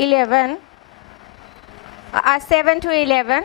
11 7 to 11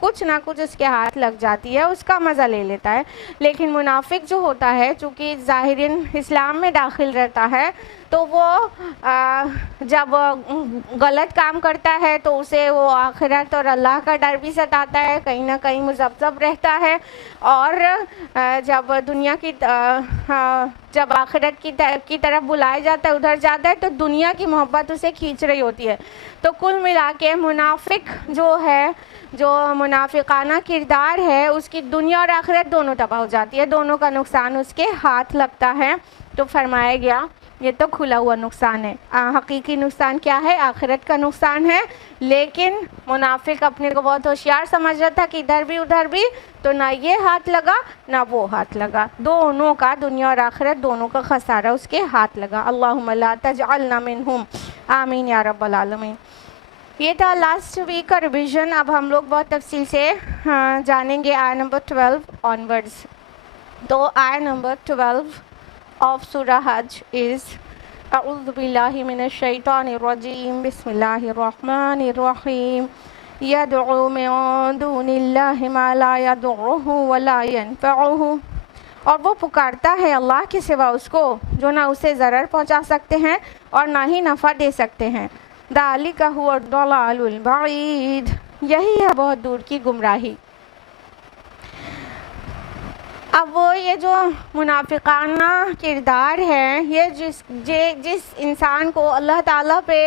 کچھ نہ کچھ اس کے ہاتھ لگ جاتی ہے، اس کا مزہ لے لیتا ہے. لیکن منافق جو ہوتا ہے چونکہ ظاہراً اسلام میں داخل رہتا ہے تو وہ جب غلط کام کرتا ہے تو اسے وہ آخرت اور اللہ کا ڈر بھی ستاتا ہے، کہیں نہ کہیں مذبذب رہتا ہے، اور جب دنیا کی جب آخرت کی طرف بلایا جاتا ہے ادھر جاتا ہے تو دنیا کی محبت اسے کھینچ رہی ہوتی ہے. تو کل ملا کے منافق جو ہے، جو منافقانہ کردار ہے، اس کی دنیا اور آخرت دونوں تباہ ہو جاتی ہے، دونوں کا نقصان اس کے ہاتھ لگتا ہے. تو فرمایا گیا یہ تو کھلا ہوا نقصان ہے، حقیقی نقصان کیا ہے؟ آخرت کا نقصان ہے. لیکن منافق اپنے کو بہت ہوشیار سمجھ رہا تھا کہ ادھر بھی ادھر بھی، تو نہ یہ ہاتھ لگا نہ وہ ہاتھ لگا، دونوں کا، دنیا اور آخرت دونوں کا خسارہ اس کے ہاتھ لگا. اللہم لا تجعلنا منہم، آمین یا رب العالمین. یہ تھا لاسٹ ویک کا ریویژن. اب ہم لوگ بہت تفصیل سے جانیں گے آیت نمبر 12 آنورڈز. تو آیت number 12 of Surah Hajj is أعوذ بالله من الشيطان الرجيم بسم الله الرحمن الرحيم يدعو من دون الله ما لا يضره ولا ينفعه. اور وہ پکارتا ہے اللہ کے سوا اس کو جو نہ اسے ضرر پہنچا سکتے ہیں اور نہ ہی نفع دے سکتے ہیں. ذالک هو الضلال البعید، یہی ہے بہت دور کی گمراہی. اب وہ یہ جو منافقانہ کردار ہے، یہ جس انسان کو اللہ تعالیٰ پہ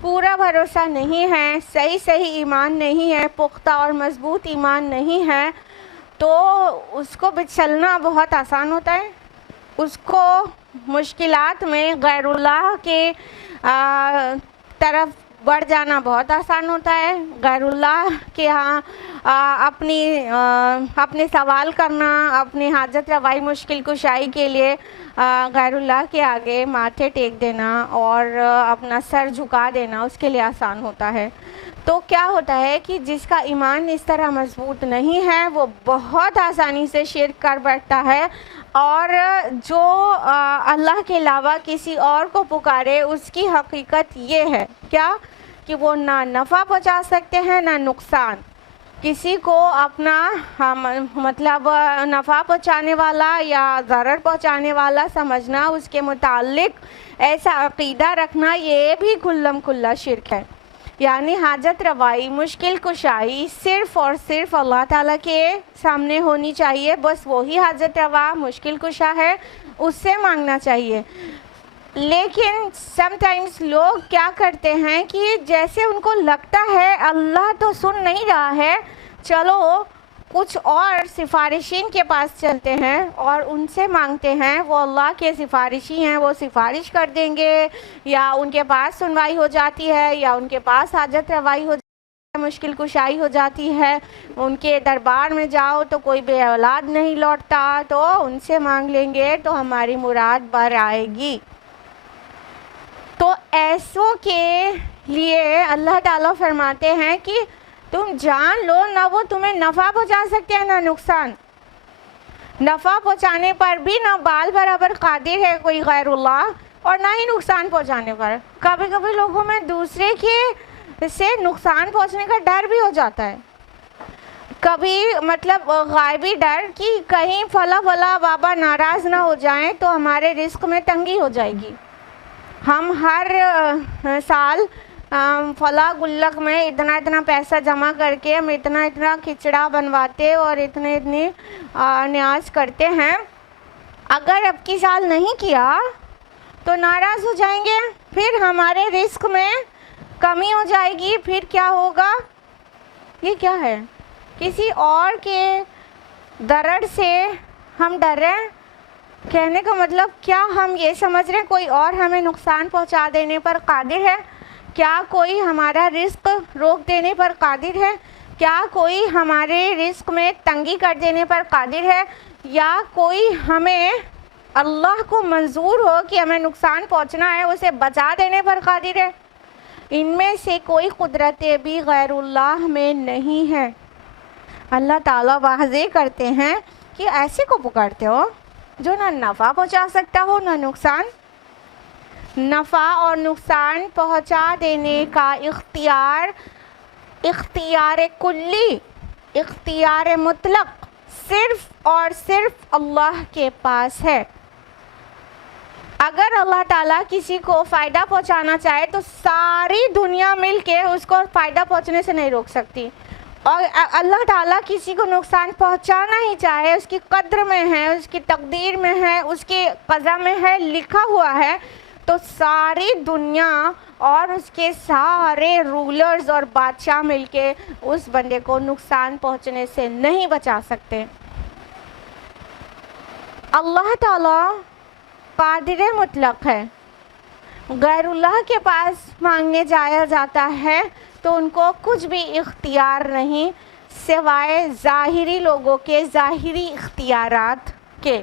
پورا بھروسہ نہیں ہے، صحیح ایمان نہیں ہے، پختہ اور مضبوط ایمان نہیں ہے، تو اس کو بچلنا بہت آسان ہوتا ہے. اس کو مشکلات میں غیر اللہ کے طرف بڑھ جانا بہت آسان ہوتا ہے. غیر اللہ کے ہاں اپنے سوال کرنا، اپنی حاجت روائی مشکل کشائی کے لیے غیر اللہ کے آگے ماتھے ٹیک دینا اور اپنا سر جھکا دینا اس کے لیے آسان ہوتا ہے. تو کیا ہوتا ہے کہ جس کا ایمان اس طرح مضبوط نہیں ہے وہ بہت آسانی سے شرک کر بیٹھتا ہے، اور جو اللہ کے علاوہ کسی اور کو پکارے اس کی حقیقت یہ ہے کیا کہ وہ نہ نفع پہنچا سکتے ہیں نہ نقصان. کسی کو اپنا مطلب نفع پہنچانے والا یا ضرر پہنچانے والا سمجھنا، اس کے متعلق ایسا عقیدہ رکھنا، یہ بھی کھلم کھلا شرک ہے. یعنی حاجت روائی مشکل کشائی صرف اور صرف اللہ تعالیٰ کے سامنے ہونی چاہیے، بس وہی حاجت روا مشکل کشا ہے، اس سے مانگنا چاہیے. لیکن سم ٹائمز لوگ کیا کرتے ہیں کہ جیسے ان کو لگتا ہے اللہ تو سن نہیں رہا ہے، چلو کچھ اور سفارشین کے پاس چلتے ہیں اور ان سے مانگتے ہیں، وہ اللہ کے سفارشی ہیں، وہ سفارش کر دیں گے، یا ان کے پاس سنوائی ہو جاتی ہے، یا ان کے پاس حاجت روائی ہو جاتی ہے، مشکل کشائی ہو جاتی ہے. ان کے دربار میں جاؤ تو کوئی بے اولاد نہیں لوٹتا، تو ان سے مانگ لیں گے تو ہماری مراد بر آئے گی. تو ایسوں کے لیے اللہ تعالیٰ فرماتے ہیں کہ تم جان لو نہ وہ تمہیں نفع پہنچا سکتے ہیں نہ نقصان. نفع پہنچانے پر بھی نہ بال برابر قادر ہے کوئی غیر اللہ، اور نہ ہی نقصان پہنچانے پر. کبھی کبھی لوگوں میں دوسرے کے سے نقصان پہنچنے کا ڈر بھی ہو جاتا ہے، کبھی مطلب غائبی ڈر کہ کہیں فلاں بابا ناراض نہ ہو جائیں تو ہمارے رزق میں تنگی ہو جائے گی. ہم ہر سال فلاں گلک میں اتنا پیسہ جمع کر کے ہم اتنا کھچڑا بنواتے اور اتنی نیاز کرتے ہیں، اگر اب کی سال نہیں کیا تو ناراض ہو جائیں گے، پھر ہمارے رزق میں کمی ہو جائے گی، پھر کیا ہوگا؟ یہ کیا ہے؟ کسی اور کے ضرر سے ہم ڈر رہے ہیں. کہنے کا مطلب کیا ہم یہ سمجھ رہے ہیں کوئی اور ہمیں نقصان پہنچا دینے پر قادر ہے؟ کیا کوئی ہمارا رزق روک دینے پر قادر ہے؟ کیا کوئی ہمارے رزق میں تنگی کر دینے پر قادر ہے؟ یا کوئی ہمیں اللہ کو منظور ہو کہ ہمیں نقصان پہنچنا ہے اسے بچا دینے پر قادر ہے؟ ان میں سے کوئی قدرت بھی غیر اللہ میں نہیں ہے. اللہ تعالیٰ واضح کرتے ہیں کہ ایسے کو پکارتے ہو جو نہ نفع پہنچا سکتا ہو نہ نقصان. نفع اور نقصان پہنچا دینے کا اختیار کلی اختیار مطلق صرف اور صرف اللہ کے پاس ہے۔ اگر اللہ تعالیٰ کسی کو فائدہ پہنچانا چاہے تو ساری دنیا مل کے اس کو فائدہ پہنچنے سے نہیں روک سکتی، اور اللہ تعالیٰ کسی کو نقصان پہنچانا ہی چاہے، اس کی قدر میں ہے، اس کی تقدیر میں ہے، اس کی قضا میں ہے، لکھا ہوا ہے، تو ساری دنیا اور اس کے سارے رولرز اور بادشاہ مل کے اس بندے کو نقصان پہنچنے سے نہیں بچا سکتے۔ اللہ تعالیٰ قادر مطلق ہے۔ غیر اللہ کے پاس مانگنے جایا جاتا ہے تو ان کو کچھ بھی اختیار نہیں سوائے ظاہری لوگوں کے ظاہری اختیارات کے،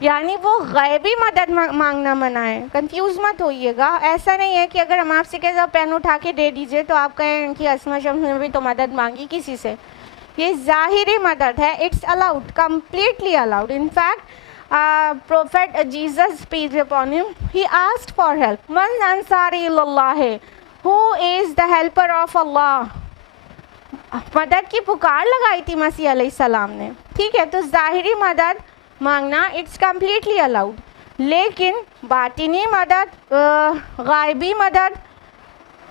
یعنی وہ غیبی مدد مانگنا منع ہے۔ کنفیوز مت ہوئیے گا، ایسا نہیں ہے کہ اگر ہم آپ سے کہیں پین اٹھا کے دے دیجئے تو آپ کہیں کہ اسما شمس نے بھی تو مدد مانگی کسی سے۔ یہ ظاہری مدد ہے، it's allowed, completely allowed. In fact Prophet Jesus, peace be upon him, he asked for help. Man ansari ilallah, who is the helper of Allah? مدد کی پکار لگائی تھی مسیح علیہ السلام نے، ٹھیک ہے، تو ظاہری مدد مانگنا اٹس کمپلیٹلی الاؤڈ، لیکن باطنی مدد، غائبی مدد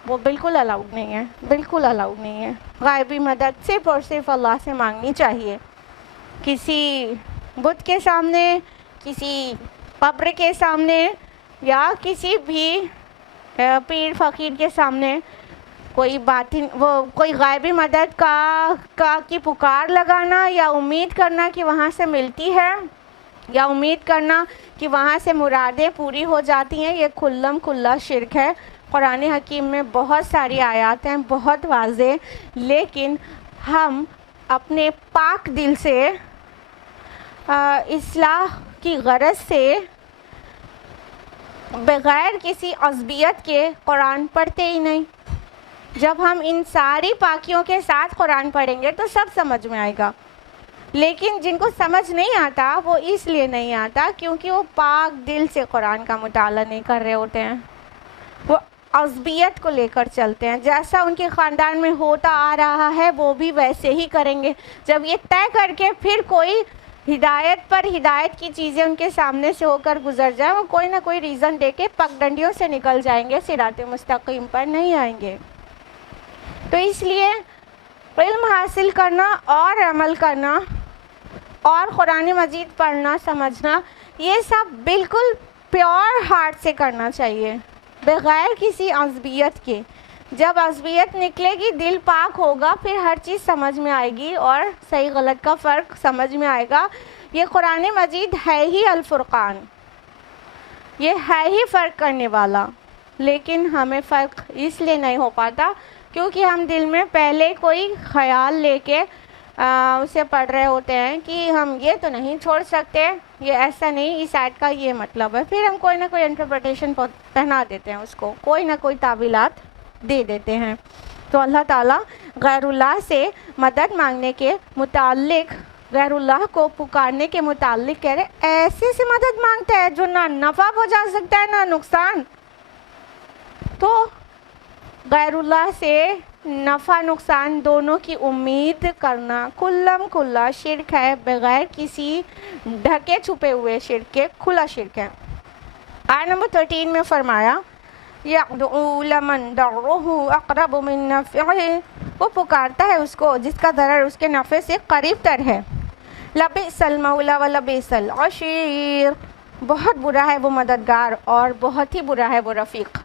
وہ بالکل الاؤڈ نہیں ہے، بالکل الاؤڈ نہیں ہے۔ غائبی مدد صرف اور صرف اللہ سے مانگنی چاہیے۔ کسی بت کے سامنے، کسی قبر کے سامنے، یا کسی بھی پیر فقیر کے سامنے کوئی غائبی مدد کی پکار لگانا یا امید کرنا کہ وہاں سے ملتی ہے، یا امید کرنا کہ وہاں سے مرادیں پوری ہو جاتی ہیں، یہ کھلم کھلا شرک ہے۔ قرآن حکیم میں بہت ساری آیات ہیں، بہت واضح، لیکن ہم اپنے پاک دل سے اصلاح کی غرض سے بغیر کسی عصبیت کے قرآن پڑھتے ہی نہیں۔ جب ہم ان ساری پاکیوں کے ساتھ قرآن پڑھیں گے تو سب سمجھ میں آئے گا، لیکن جن کو سمجھ نہیں آتا وہ اس لیے نہیں آتا کیونکہ وہ پاک دل سے قرآن کا مطالعہ نہیں کر رہے ہوتے ہیں، وہ عصبیت کو لے کر چلتے ہیں، جیسا ان کے خاندان میں ہوتا آ رہا ہے وہ بھی ویسے ہی کریں گے۔ جب یہ طے کر کے پھر کوئی ہدایت پر ہدایت کی چیزیں ان کے سامنے سے ہو کر گزر جائیں، وہ کوئی نہ کوئی ریزن دے کے پگڈنڈیوں سے نکل جائیں گے، صراط مستقیم پر نہیں آئیں گے۔ تو اس لیے علم حاصل کرنا اور عمل کرنا اور قرآن مجید پڑھنا سمجھنا، یہ سب بالکل پیور ہارٹ سے کرنا چاہیے، بغیر کسی عصبیت کے۔ جب عصبیت نکلے گی، دل پاک ہوگا، پھر ہر چیز سمجھ میں آئے گی اور صحیح غلط کا فرق سمجھ میں آئے گا۔ یہ قرآن مجید ہے ہی الفرقان، یہ ہے ہی فرق کرنے والا، لیکن ہمیں فرق اس لیے نہیں ہو پاتا کیونکہ ہم دل میں پہلے کوئی خیال لے کے اسے پڑھ رہے ہوتے ہیں کہ ہم یہ تو نہیں چھوڑ سکتے، یہ ایسا نہیں، اس آیت کا یہ مطلب ہے، پھر ہم کوئی نہ کوئی انٹرپریٹیشن پہنا دیتے ہیں، اس کو کوئی نہ کوئی تعویلات دے دیتے ہیں۔ تو اللہ تعالیٰ غیر اللہ سے مدد مانگنے کے متعلق، غیر اللہ کو پکارنے کے متعلق کہہ رہے ایسے سے مدد مانگتا ہے جو نہ نفع پہنچا سکتا ہے نہ نقصان۔ تو غیر اللہ سے نفع نقصان دونوں کی امید کرنا کلم کھلا شرک ہے، بغیر کسی ڈھکے چھپے ہوئے شرک کے کھلا شرک ہے۔ آیت نمبر 13 میں فرمایا یَعْدُعُو لَمَنْ دَرُّهُ أَقْرَبُ مِن نَفْعِهِ، وہ پکارتا ہے اس کو جس کا ضرر اس کے نفع سے قریب تر ہے۔ لَبِئْسَ الْمَوْلَى وَلَبِئْسَ الْعَشِيرُ، بہت برا ہے وہ مددگار اور بہت ہی برا ہے وہ رفیق۔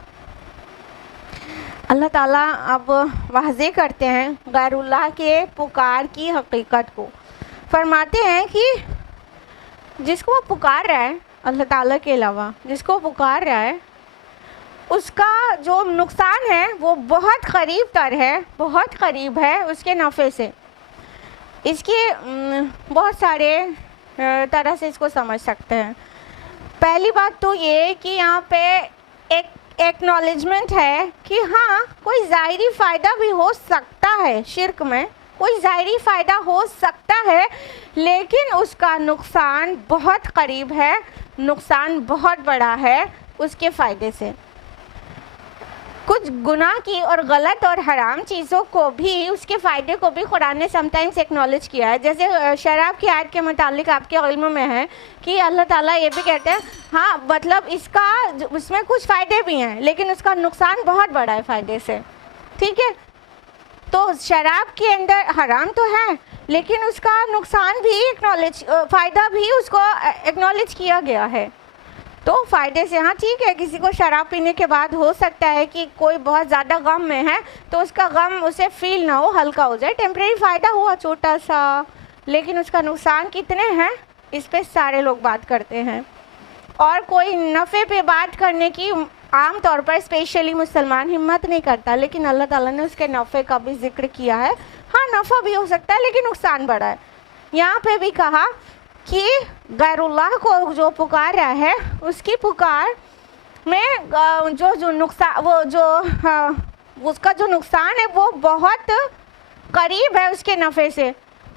اللہ تعالیٰ اب واضح کرتے ہیں غیر اللہ کے پکار کی حقیقت کو، فرماتے ہیں کہ جس کو وہ پکار رہا ہے اللہ تعالیٰ کے علاوہ، جس کو پکار رہا ہے اس کا جو نقصان ہے وہ بہت قریب تر ہے، بہت قریب ہے اس کے نفع سے۔ اس کے بہت سارے طرح سے اس کو سمجھ سکتے ہیں۔ پہلی بات تو یہ کہ یہاں پہ ایک ایکنالجمنٹ ہے کہ ہاں کوئی ظاہری فائدہ بھی ہو سکتا ہے، شرک میں کوئی ظاہری فائدہ ہو سکتا ہے، لیکن اس کا نقصان بہت قریب ہے، نقصان بہت بڑا ہے اس کے فائدے سے۔ کچھ گناہ کی اور غلط اور حرام چیزوں کو بھی اس کے فائدے کو بھی قرآن نے سم ٹائمز ایکنالج کیا ہے. جیسے شراب کی آیت کے متعلق آپ کے علم میں ہے کہ اللہ تعالیٰ یہ بھی کہتے ہیں ہاں مطلب اس میں کچھ فائدے بھی ہیں لیکن اس کا نقصان بہت بڑا ہے فائدے سے. ٹھیک ہے, تو شراب کے اندر حرام تو ہے لیکن اس کا نقصان بھی فائدہ بھی اس کو ایکنالج کیا گیا ہے. تو فائدے سے ہاں ٹھیک ہے, کسی کو شراب پینے کے بعد ہو سکتا ہے کہ کوئی بہت زیادہ غم میں ہے تو اس کا غم اسے فیل نہ ہو, ہلکا ہو جائے, ٹیمپریری فائدہ ہوا چھوٹا سا, لیکن اس کا نقصان کتنے ہیں اس پہ سارے لوگ بات کرتے ہیں. اور کوئی نفع پہ بات کرنے کی عام طور پر اسپیشلی مسلمان ہمت نہیں کرتا, لیکن اللہ تعالیٰ نے اس کے نفع کا بھی ذکر کیا ہے. ہاں نفع بھی ہو سکتا ہے لیکن نقصان بڑا ہے. یہاں پہ بھی کہا کہ غیر اللہ کو جو پکار رہا ہے اس کی پکار میں جو نقصان اس کا جو نقصان ہے وہ بہت قریب ہے اس کے نفع سے.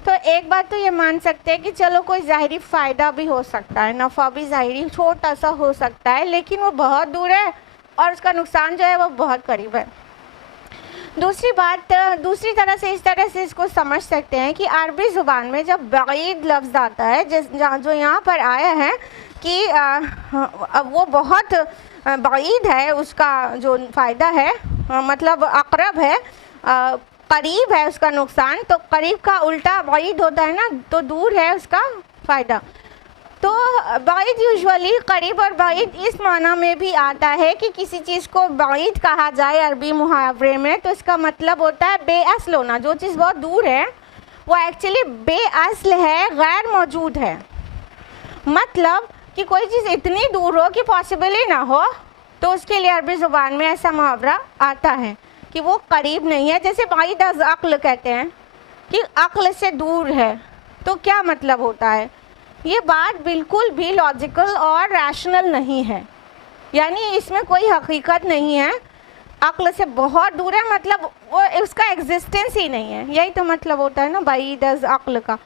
تو ایک بات تو یہ مان سکتے ہیں کہ چلو کوئی ظاہری فائدہ بھی ہو سکتا ہے, نفع بھی ظاہری چھوٹا سا ہو سکتا ہے لیکن وہ بہت دور ہے اور اس کا نقصان جو ہے وہ بہت قریب ہے. دوسری بات, دوسری طرح سے اس طرح سے اس کو سمجھ سکتے ہیں کہ عربی زبان میں جب بعید لفظ آتا ہے جو یہاں پر آیا ہے کہ وہ بہت بعید ہے, اس کا جو فائدہ ہے مطلب اقرب ہے, قریب ہے اس کا نقصان, تو قریب کا الٹا بعید ہوتا ہے نا, تو دور ہے اس کا فائدہ. تو بعید یوزولی قریب اور بعید اس معنی میں بھی آتا ہے کہ کسی چیز کو بعید کہا جائے عربی محاورے میں تو اس کا مطلب ہوتا ہے بے اصل ہونا. جو چیز بہت دور ہے وہ ایکچولی بے اصل ہے, غیر موجود ہے. مطلب کہ کوئی چیز اتنی دور ہو کہ پاسبل ہی نہ ہو, تو اس کے لیے عربی زبان میں ایسا محاورہ آتا ہے کہ وہ قریب نہیں ہے. جیسے بعید از عقل کہتے ہیں کہ عقل سے دور ہے, تو کیا مطلب ہوتا ہے؟ یہ بات بالکل بھی لاجیکل اور ریشنل نہیں ہے, یعنی اس میں کوئی حقیقت نہیں ہے. عقل سے بہت دور ہے مطلب وہ اس کا ایگزسٹنس ہی نہیں ہے, یہی تو مطلب ہوتا ہے نا بعید از عقل کا.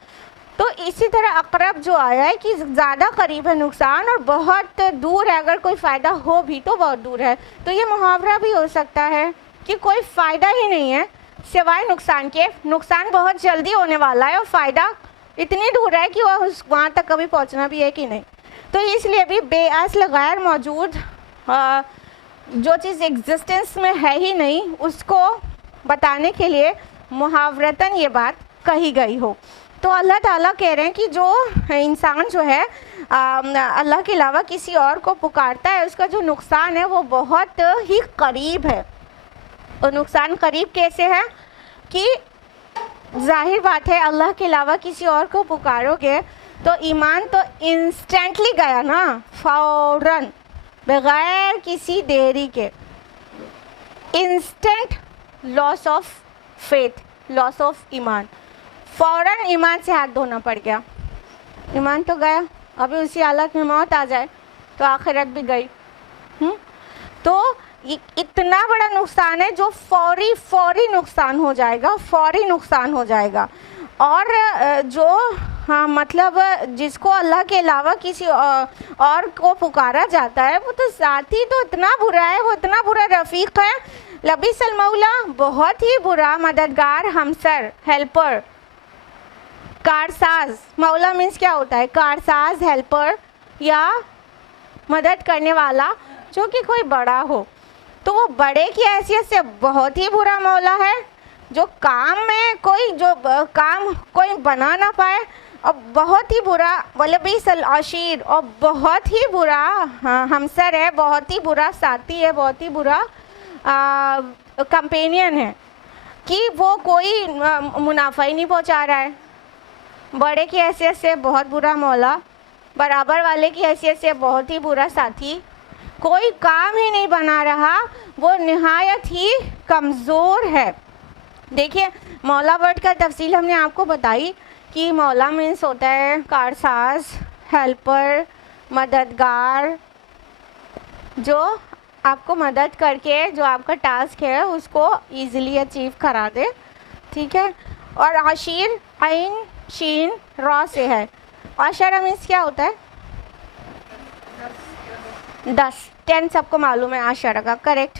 تو اسی طرح اقرب جو آیا ہے کہ زیادہ قریب ہے نقصان اور بہت دور ہے, اگر کوئی فائدہ ہو بھی تو بہت دور ہے. تو یہ محاورہ بھی ہو سکتا ہے کہ کوئی فائدہ ہی نہیں ہے سوائے نقصان کے, نقصان بہت جلدی ہونے والا ہے اور فائدہ اتنی دور ہے کہ وہ وہاں تک کبھی پہنچنا بھی ہے کہ نہیں. تو اس لیے بھی بے اصل غیر موجود جو چیز ایگزسٹنس میں ہے ہی نہیں اس کو بتانے کے لیے محاورتاً یہ بات کہی گئی ہو. تو اللہ تعالیٰ کہہ رہے ہیں کہ جو انسان جو ہے اللہ کے علاوہ کسی اور کو پکارتا ہے اس کا جو نقصان ہے وہ بہت ہی قریب ہے. اور نقصان قریب کیسے ہے کہ ظاہر بات ہے اللہ کے علاوہ کسی اور کو پکارو گے تو ایمان تو انسٹنٹلی گیا نا, فوراً بغیر کسی دیری کے. Instant loss of faith, loss of ایمان, فوراً ایمان سے ہاتھ دھونا پڑ گیا. ایمان تو گیا, ابھی اسی حالت میں موت آ جائے تو آخرت بھی گئی. تو اتنا بڑا نقصان ہے جو فوری نقصان ہو جائے گا, فوری نقصان ہو جائے گا. اور جو مطلب جس کو اللہ کے علاوہ کسی اور کو پکارا جاتا ہے وہ تو ذاتی تو اتنا برا ہے, وہ اتنا برا رفیق ہے. لبیس المولا, بہت ہی برا مددگار, ہمسر, ہیلپر, کارساز. مولا مینس کیا ہوتا ہے؟ کارساز, ہیلپر یا مدد کرنے والا جو کہ کوئی بڑا ہو. تو وہ بڑے کی حیثیت سے بہت ہی برا مولا ہے جو کام میں کوئی بنا نہ پائے, اور بہت ہی برا ولبیس العشیر, اور بہت ہی برا ہمسر ہے, بہت ہی برا ساتھی ہے, بہت ہی برا کمپینین ہے کہ وہ کوئی منافع ہی نہیں پہنچا رہا ہے. بڑے کی حیثیت سے بہت برا مولا, برابر والے کی حیثیت سے بہت ہی برا ساتھی, کوئی کام ہی نہیں بنا رہا, وہ نہایت ہی کمزور ہے. دیکھیے مولا ورڈ کا تفصیل ہم نے آپ کو بتائی کہ مولا مینس ہوتا ہے کارساز, ہیلپر, مددگار, جو آپ کو مدد کر کے جو آپ کا ٹاسک ہے اس کو ایزیلی اچیو کرا دے. ٹھیک ہے. اور عشیر عین شین را سے ہے. عشرہ مینس کیا ہوتا ہے؟ 10 سب کو معلوم ہے عشرہ کا, کریکٹ.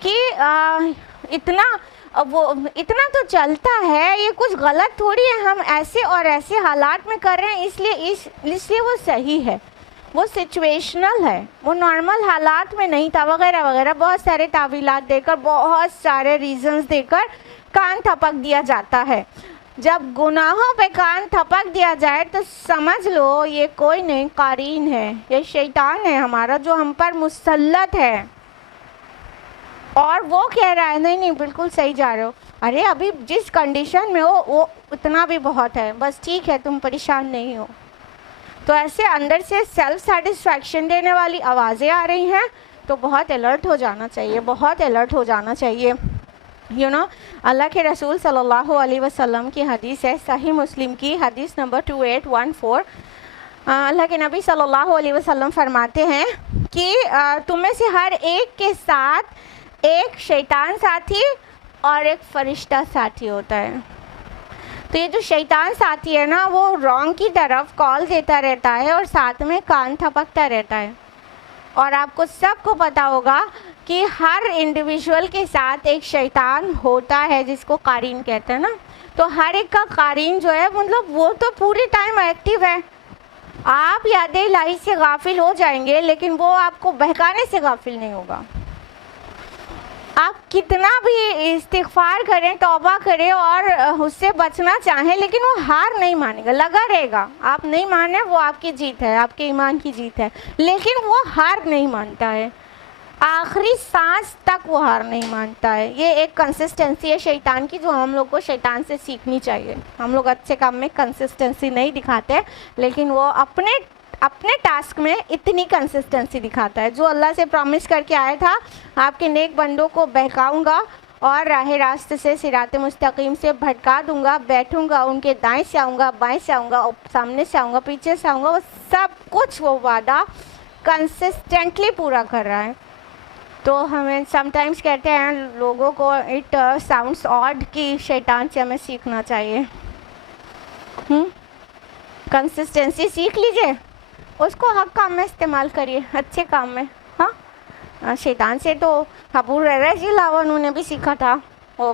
کہ اتنا تو چلتا ہے، یہ کچھ غلط تھوڑی ہے، ہم ایسے اور ایسے حالات میں کر رہے ہیں اس لیے وہ صحیح ہے، وہ سچویشنل ہے، وہ نارمل حالات میں نہیں تھا، وغیرہ وغیرہ بہت سارے تعویلات دے کر، بہت سارے ریزنز دے کر کان تھپک دیا جاتا ہے۔ جب گناہوں پہ کان تھپک دیا جائے تو سمجھ لو یہ کوئی نہیں، قارین ہے، یہ شیطان ہے ہمارا جو ہم پر مسلط ہے، اور وہ کہہ رہا ہے نہیں بالکل صحیح جا رہے ہو، ارے ابھی جس کنڈیشن میں ہو وہ اتنا بھی بہت ہے، بس ٹھیک ہے تم پریشان نہیں ہو۔ تو ایسے اندر سے سیلف سیٹسفیکشن دینے والی آوازیں آ رہی ہیں تو بہت الرٹ ہو جانا چاہیے، بہت الرٹ ہو جانا چاہیے۔ اللہ کے رسول صلی اللہ علیہ وسلم کی حدیث ہے، صحیح مسلم کی حدیث نمبر 2814، اللہ کے نبی صلی اللہ علیہ وسلم فرماتے ہیں کہ تم میں سے ہر ایک کے ساتھ ایک شیطان ساتھی اور ایک فرشتہ ساتھی ہوتا ہے۔ تو یہ جو شیطان ساتھی ہے نا، وہ رانگ کی طرف کال دیتا رہتا ہے اور ساتھ میں کان تھپکتا رہتا ہے۔ اور آپ کو سب کو پتا ہوگا کہ ہر انڈیویجول کے ساتھ ایک شیطان ہوتا ہے جس کو قارین کہتے ہیں نا، تو ہر ایک کا قارین جو ہے مطلب وہ تو پوری ٹائم ایکٹیو ہے۔ آپ یاد الہی سے غافل ہو جائیں گے لیکن وہ آپ کو بہکانے سے غافل نہیں ہوگا۔ آپ کتنا بھی استغفار کریں، توبہ کریں اور اس سے بچنا چاہیں، لیکن وہ ہار نہیں مانے گا، لگا رہے گا۔ آپ نہیں مانے وہ آپ کی جیت ہے، آپ کے ایمان کی جیت ہے، لیکن وہ ہار نہیں مانتا ہے، آخری سانس تک وہ ہار نہیں مانتا ہے۔ یہ ایک کنسسٹنسی ہے شیطان کی جو ہم لوگ کو شیطان سے سیکھنی چاہیے۔ ہم لوگ اچھے کام میں کنسسٹنسی نہیں دکھاتے، لیکن وہ اپنے ٹاسک میں اتنی کنسسٹنسی دکھاتا ہے۔ جو اللہ سے پرومس کر کے آیا تھا، آپ کے نیک بندوں کو بہکاؤں گا اور راہ راست سے صراط مستقیم سے بھٹکا دوں گا، بیٹھوں گا ان کے دائیں سے آؤں گا، بائیں سے آؤں گا، سامنے سے آؤں گا، پیچھے سے آؤں گا، وہ سب کچھ وہ وعدہ کنسسٹنٹلی پورا کر رہا ہے۔ تو ہمیں سم ٹائمز کہتے ہیں لوگوں کو اٹ ساؤنڈس آڈ کہ شیطان سے ہمیں سیکھنا چاہیے۔ کنسسٹنسی سیکھ لیجئے، اس کو حق کام میں استعمال کریے، اچھے کام میں۔ ہاں، شیطان سے تو ابو ہریرہ رضی اللہ عنہ نے بھی سیکھا تھا، وہ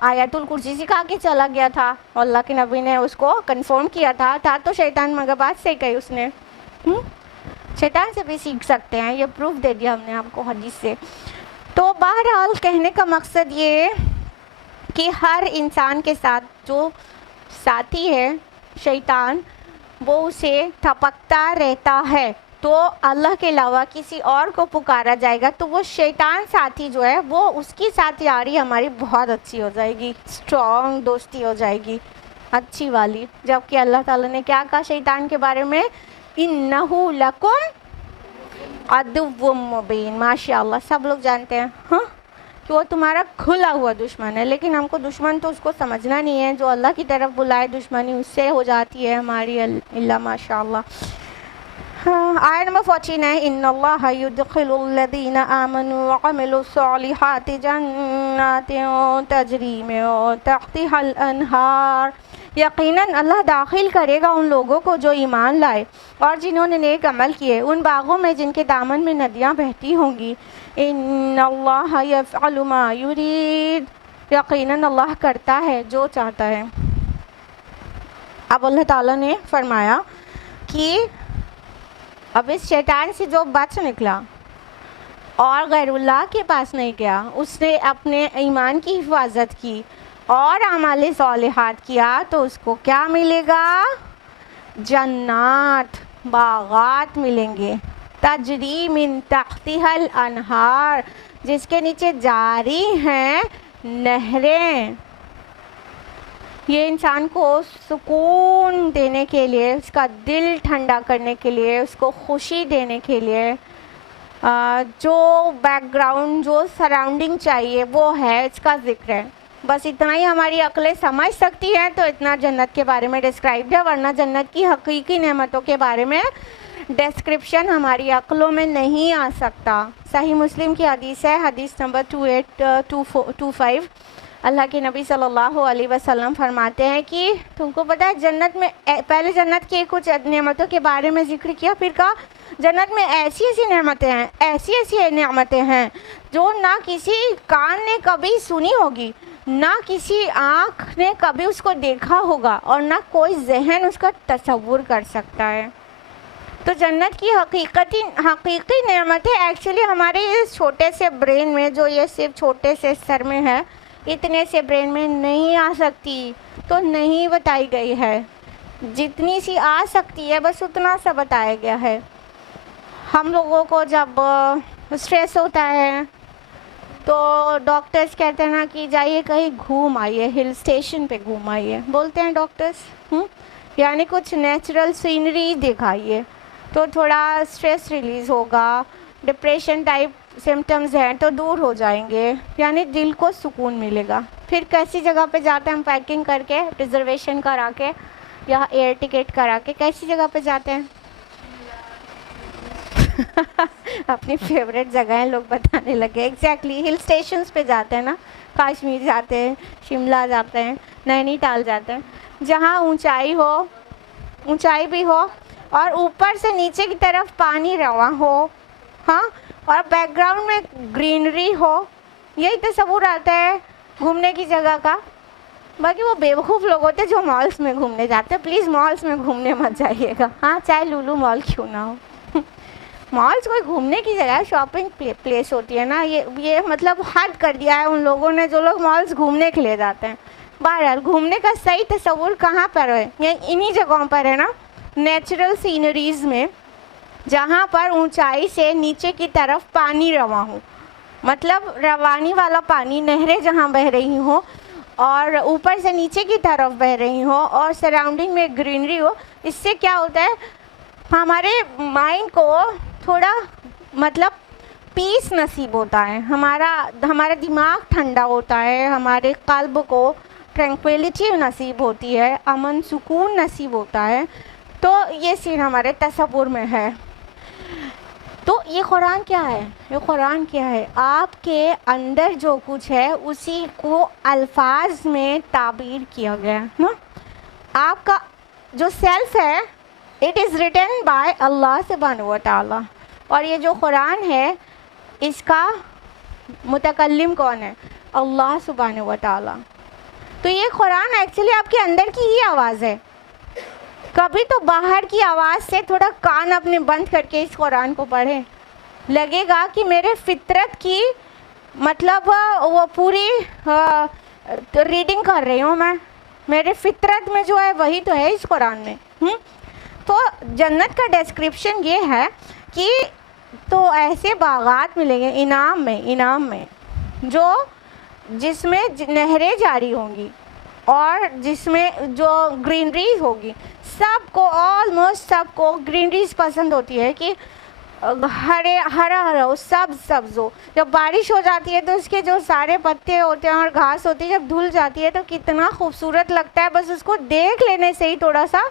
آیت الکرسی سکھا کے چلا گیا تھا، اللہ کے نبی نے اس کو کنفرم کیا تھا تو شیطان مگر بات سے کہی اس نے۔ شیطان سے بھی سیکھ سکتے ہیں، یہ پروف دے دیا ہم نے آپ کو حدیث سے۔ تو بہرحال کہنے کا مقصد یہ ہے کہ ہر انسان کے ساتھ جو ساتھی ہے شیطان، وہ اسے تھپکتا رہتا ہے، تو اللہ کے علاوہ کسی اور کو پکارا جائے گا تو وہ شیطان ساتھی جو ہے وہ اس کی ساتھ یاری ہماری بہت اچھی ہو جائے گی، اسٹرانگ دوستی ہو جائے گی، اچھی والی۔ جبکہ اللہ تعالیٰ نے کیا کہا شیطان کے بارے میں؟ اِنَّهُ لَكُمْ عَدُوٌّ مُّبِينٌ۔ ماشاء اللہ سب لوگ جانتے ہیں کہ وہ تمہارا کھلا ہوا دشمن ہے، لیکن ہم کو دشمن تو اس کو سمجھنا نہیں ہے، جو اللہ کی طرف بلائے دشمنی اس سے ہو جاتی ہے ہماری، اللہ ماشاء اللہ۔ آیت نمبر 49، ان اللہ یدخل الذین آمنوا وعملوا الصالحات جنات تجری من تحتها الانہار۔ یقیناً اللہ داخل کرے گا ان لوگوں کو جو ایمان لائے اور جنہوں نے نیک عمل کیے، ان باغوں میں جن کے دامن میں ندیاں بہتی ہوں گی۔ ان اللہ یفعل ما یرید، یقیناً اللہ کرتا ہے جو چاہتا ہے۔ اب اللہ تعالیٰ نے فرمایا کہ اب اس شیطان سے جو بچ نکلا اور غیر اللہ کے پاس نہیں گیا، اس نے اپنے ایمان کی حفاظت کی اور اعمال صالحات کیا، تو اس کو کیا ملے گا؟ جنات، باغات ملیں گے، تجری من تحتها الانہار، جس کے نیچے جاری ہیں نہریں۔ یہ انسان کو سکون دینے کے لیے، اس کا دل ٹھنڈا کرنے کے لیے، اس کو خوشی دینے کے لیے جو بیک گراؤنڈ، جو سراؤنڈنگ چاہیے وہ ہے، اس کا ذکر ہے۔ بس اتنا ہی ہماری عقلیں سمجھ سکتی ہیں، تو اتنا جنت کے بارے میں ڈسکرائبڈ ہے، ورنہ جنت کی حقیقی نعمتوں کے بارے میں ڈسکرپشن ہماری عقلوں میں نہیں آ سکتا۔ صحیح مسلم کی حدیث ہے، حدیث نمبر 2825، اللہ کے نبی صلی اللہ علیہ وسلم فرماتے ہیں کہ تم کو پتہ ہے جنت میں، پہلے جنت کی کچھ نعمتوں کے بارے میں ذکر کیا، پھر کہا جنت میں ایسی ایسی نعمتیں ہیں، ایسی ایسی نعمتیں ہیں جو نہ کسی کان نے کبھی سنی ہوگی، نہ کسی آنکھ نے کبھی اس کو دیکھا ہوگا، اور نہ کوئی ذہن اس کا تصور کر سکتا ہے۔ تو جنت کی حقیقی نعمتیں ایکچولی ہمارے اس چھوٹے سے برین میں، جو یہ صرف چھوٹے سے سر میں ہے، اتنے سے برین میں نہیں آ سکتی، تو نہیں بتائی گئی ہے۔ جتنی سی آ سکتی ہے بس اتنا سا بتایا گیا ہے۔ ہم لوگوں کو جب اسٹریس ہوتا ہے تو ڈاکٹرز کہتے ہیں نا کہ جائیے کہیں گھوم آئیے، ہل اسٹیشن پہ گھوم آئیے، بولتے ہیں ڈاکٹرز، یعنی کچھ نیچرل سینری دکھائیے تو تھوڑا اسٹریس ریلیز ہوگا، ڈپریشن ٹائپ سمٹمز ہیں تو دور ہو جائیں گے، یعنی دل کو سکون ملے گا۔ پھر کیسی جگہ پہ جاتے ہیں ہم؟ پیکنگ کر کے، ریزرویشن کرا کے یا ایئر ٹکٹ کرا کے کیسی جگہ پہ جاتے ہیں؟ اپنی فیوریٹ جگہیں لوگ بتانے لگے۔ ایگزیکٹلی ہل اسٹیشنس پہ جاتے ہیں نا، کشمیر جاتے ہیں، شملہ جاتے ہیں، نینی تال جاتے ہیں، جہاں اونچائی ہو، اونچائی بھی ہو اور اوپر سے نیچے کی طرف پانی رواں ہو، ہاں، اور بیک گراؤنڈ میں گرینری ہو۔ یہی تصور آتا ہے گھومنے کی جگہ کا۔ باقی وہ بیوقوف لوگ ہوتے ہیں جو مالس میں گھومنے جاتے ہیں۔ پلیز مالس میں گھومنے مت جائیے گا، ہاں، چاہے لولو مال کیوں نہ ہو۔ مالس کوئی گھومنے کی جگہ ہے، شاپنگ پلیس ہوتی ہے نا۔ یہ مطلب حد کر دیا ہے ان لوگوں نے جو لوگ مالس گھومنے کے لیے جاتے ہیں۔ بہرحال گھومنے کا صحیح تصور کہاں پر ہے؟ یہ انہی جگہوں پر ہے نا، نیچرل سینریز میں، جہاں پر اونچائی سے نیچے کی طرف پانی رواں ہو، مطلب روانی والا پانی، نہریں جہاں بہہ رہی ہوں اور اوپر سے نیچے کی طرف بہہ رہی ہوں اور سراؤنڈنگ میں گرینری ہو۔ اس سے کیا ہوتا ہے؟ ہمارے مائنڈ کو تھوڑا مطلب پیس نصیب ہوتا ہے، ہمارا دماغ ٹھنڈا ہوتا ہے، ہمارے قلب کو ٹرینکویلٹی نصیب ہوتی ہے، امن سکون نصیب ہوتا ہے۔ تو یہ سین ہمارے تصور میں ہے۔ تو یہ قرآن کیا ہے؟ یہ قرآن کیا ہے؟ آپ کے اندر جو کچھ ہے اسی کو الفاظ میں تعبیر کیا گیا ہے نا۔ آپ کا جو سیلف ہے، اٹ از ریٹن بائی اللہ سبحانہ و تعالیٰ، اور یہ جو قرآن ہے اس کا متکلم کون ہے؟ اللہ سبحانہ و تعالیٰ۔ تو یہ قرآن ایکچولی آپ کے اندر کی ہی آواز ہے۔ کبھی تو باہر کی آواز سے تھوڑا کان اپنے بند کر کے اس قرآن کو پڑھیں، لگے گا کہ میرے فطرت کی مطلب وہ پوری ریڈنگ کر رہی ہوں میں، میرے فطرت میں جو ہے وہی تو ہے اس قرآن میں۔ تو جنت کا ڈسکرپشن یہ ہے کہ تو ایسے باغات ملیں گے انعام میں جس میں نہریں جاری ہوں گی اور جس میں جو گرینریز ہوگی۔ سب کو آلموسٹ سب کو گرینریز پسند ہوتی ہے کہ ہرا ہو، سبز ہو۔ جب بارش ہو جاتی ہے تو اس کے جو سارے پتے ہوتے ہیں اور گھاس ہوتی ہے جب دھل جاتی ہے تو کتنا خوبصورت لگتا ہے، بس اس کو دیکھ لینے سے ہی تھوڑا سا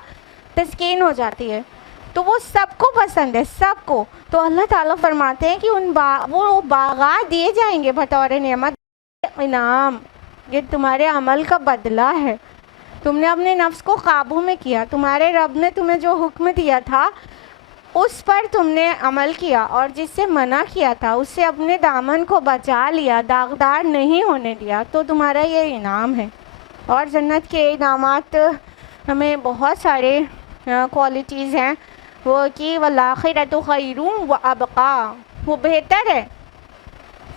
تسکین ہو جاتی ہے۔ تو وہ سب کو پسند ہے، سب کو۔ تو اللہ تعالیٰ فرماتے ہیں کہ وہ باغات دیے جائیں گے بطور نعمت، انعام، یہ تمہارے عمل کا بدلہ ہے۔ تم نے اپنے نفس کو قابو میں کیا، تمہارے رب نے تمہیں جو حکم دیا تھا اس پر تم نے عمل کیا، اور جس سے منع کیا تھا اس سے اپنے دامن کو بچا لیا، داغدار نہیں ہونے دیا، تو تمہارا یہ انعام ہے۔ اور جنت کے انعامات ہمیں بہت سارے کوالٹیز ہیں، وہ کہ والآخرۃ خیر وابقیٰ، وہ بہتر ہے،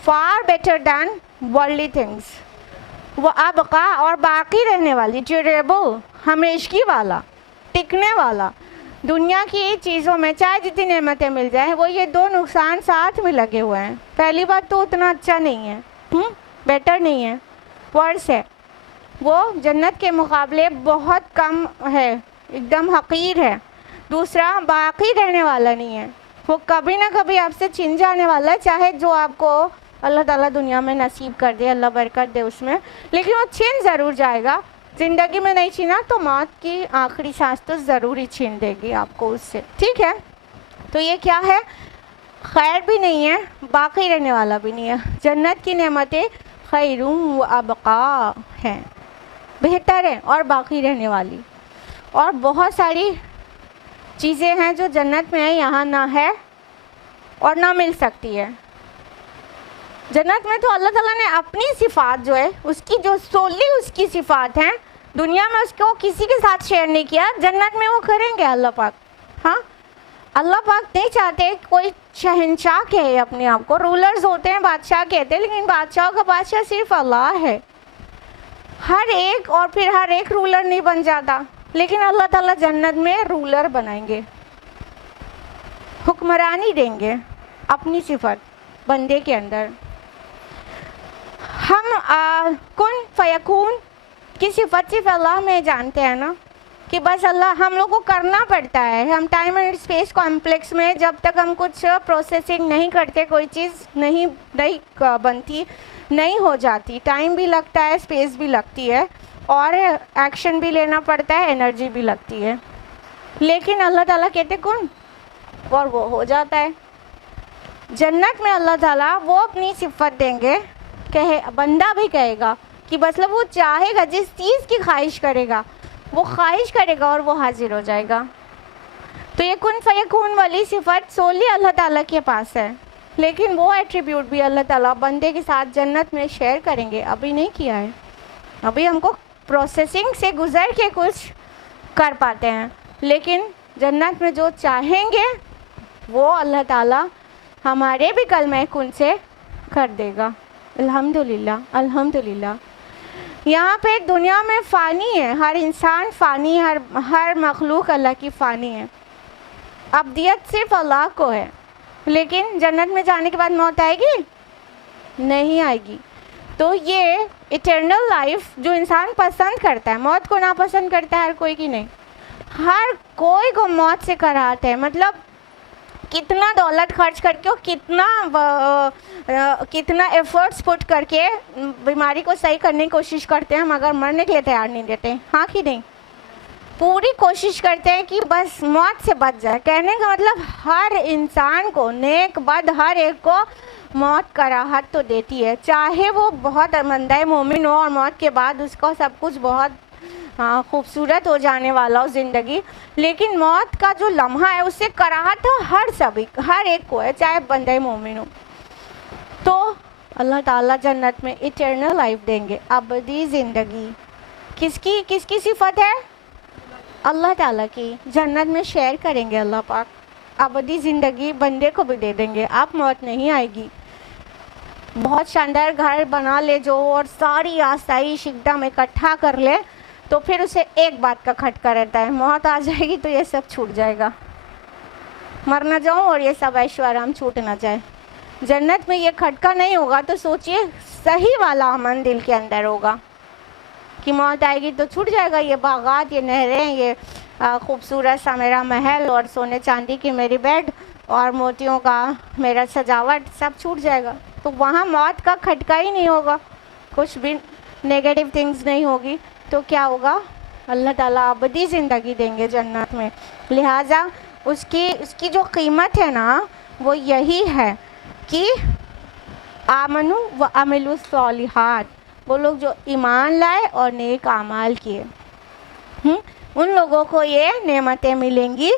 for better than worldly things, وہ ابقا، اور باقی رہنے والی، ڈیوریبل، ہمیشگی والا، ٹکنے والا۔ دنیا کی چیزوں میں چاہے جتنی نعمتیں مل جائیں، وہ یہ دو نقصان ساتھ میں لگے ہوئے ہیں۔ پہلی بات تو اتنا اچھا نہیں ہے، بیٹر نہیں ہے، ورس ہے، وہ جنت کے مقابلے بہت کم ہے، ایک دم حقیر ہے۔ دوسرا، باقی رہنے والا نہیں ہے، وہ کبھی نہ کبھی آپ سے چھن جانے والا ہے، چاہے جو آپ کو اللہ تعالیٰ دنیا میں نصیب کر دے، اللہ برکت دے اس میں، لیکن وہ چھن ضرور جائے گا۔ زندگی میں نہیں چھنا تو موت کی آخری سانس تو ضرور ہی چھین دے گی آپ کو اس سے، ٹھیک ہے؟ تو یہ کیا ہے؟ خیر بھی نہیں ہے، باقی رہنے والا بھی نہیں ہے۔ جنت کی نعمتیں خیر و ابقا ہیں، بہتر ہے اور باقی رہنے والی، اور بہت ساری چیزیں ہیں جو جنت میں یہاں نہ ہے اور نہ مل سکتی ہے. جنت میں تو اللہ تعالیٰ نے اپنی صفات جو ہے اس کی جو سولی اس کی صفات ہیں دنیا میں اس کو کسی کے ساتھ شیئر نہیں کیا. جنت میں وہ کریں گے اللہ پاک. ہاں اللہ پاک نہیں چاہتے کوئی شہنشاہ کہے اپنے آپ کو. رولرز ہوتے ہیں بادشاہ کہتے ہیں, لیکن بادشاہوں کا بادشاہ صرف اللہ ہے. ہر ایک اور پھر ہر ایک رولر نہیں بن جاتا, لیکن اللہ تعالیٰ جنت میں رولر بنائیں گے, حکمرانی دیں گے اپنی صفت بندے کے اندر. ہم کن فیکون کی صفت صرف اللہ میں جانتے ہیں نا, کہ بس اللہ ہم لوگ کو کرنا پڑتا ہے. ہم ٹائم اینڈ اسپیس کمپلیکس میں جب تک ہم کچھ پروسیسنگ نہیں کرتے کوئی چیز نہیں بنتی, نہیں ہو جاتی. ٹائم بھی لگتا ہے, اسپیس بھی لگتی ہے, اور ایکشن بھی لینا پڑتا ہے, انرجی بھی لگتی ہے. لیکن اللہ تعالیٰ کہتے کن اور وہ ہو جاتا ہے. جنت میں اللہ تعالیٰ وہ اپنی صفت دیں گے, بندہ بھی کہے گا کہ مطلب وہ چاہے گا جس چیز کی خواہش کرے گا وہ خواہش کرے گا اور وہ حاضر ہو جائے گا. تو یہ کن فیکون والی صفت سولی اللہ تعالیٰ کے پاس ہے, لیکن وہ ایٹریبیوٹ بھی اللہ تعالیٰ بندے کے ساتھ جنت میں شیئر کریں گے. ابھی نہیں کیا ہے, ابھی ہم کو پروسیسنگ سے گزر کے کچھ کر پاتے ہیں, لیکن جنت میں جو چاہیں گے وہ اللہ تعالیٰ ہمارے بھی کلمہ کن سے کر دے گا. الحمدللہ الحمدللہ. یہاں پہ دنیا میں فانی ہے, ہر انسان فانی, ہر مخلوق اللہ کی فانی ہے. ابدیت صرف اللہ کو ہے, لیکن جنت میں جانے کے بعد موت آئے گی نہیں آئے گی. تو یہ ایٹرنل لائف جو انسان پسند کرتا ہے, موت کو ناپسند کرتا ہے ہر کوئی کی نہیں, ہر کوئی کو موت سے کراہت ہے. مطلب کتنا دولت خرچ کر کے اور کتنا ایفرٹس پٹ کر کے بیماری کو صحیح کرنے کی کوشش کرتے ہیں, مگر مرنے کے لیے تیار نہیں دیتے. ہاں کہ نہیں؟ پوری کوشش کرتے ہیں کہ بس موت سے بچ جائے. کہنے کا مطلب ہر انسان کو, نیک بد ہر ایک کو موت کراہت تو دیتی ہے, چاہے وہ بہت بندہ مومن ہو اور موت کے بعد اس کو سب کچھ بہت خوبصورت ہو جانے والا ہو زندگی, لیکن موت کا جو لمحہ ہے اس سے کراہت تو ہر ایک کو ہے, چاہے بندہ مومن ہو. تو اللہ تعالیٰ جنت میں ایٹرنل لائف دیں گے, ابدی زندگی. کس کی صفت ہے؟ اللہ تعالیٰ کی. جنت میں شیئر کریں گے اللہ پاک, ابدی زندگی بندے کو بھی دے دیں گے. اب موت نہیں آئے گی. بہت شاندار گھر بنا لے جو اور ساری آسائش ایک دم اکٹھا کر لے, تو پھر اسے ایک بات کا کھٹکا رہتا ہے, موت آ جائے گی تو یہ سب چھوٹ جائے گا, مر نہ جاؤں اور یہ سب عیش و آرام چھوٹ نہ جائے. جنت میں یہ کھٹکا نہیں ہوگا, تو سوچئے صحیح والا امن دل کے اندر ہوگا کہ موت آئے گی تو چھوٹ جائے گا, یہ باغات, یہ نہریں, یہ خوبصورت سا میرا محل اور سونے چاندی کی میری بیڈ اور موتیوں کا میرا سجاوٹ سب چھوٹ جائے گا. تو وہاں موت کا کھٹکا ہی نہیں ہوگا, کچھ بھی نیگیٹو تھنگز نہیں ہوگی. تو کیا ہوگا؟ اللہ تعالیٰ ابدی زندگی دیں گے جنت میں. لہٰذا اس کی جو قیمت ہے نا وہ یہی ہے کہ آمنو و عملوا الصالحات, وہ لوگ جو ایمان لائے اور نیک اعمال کیے, ان لوگوں کو یہ نعمتیں ملیں گی.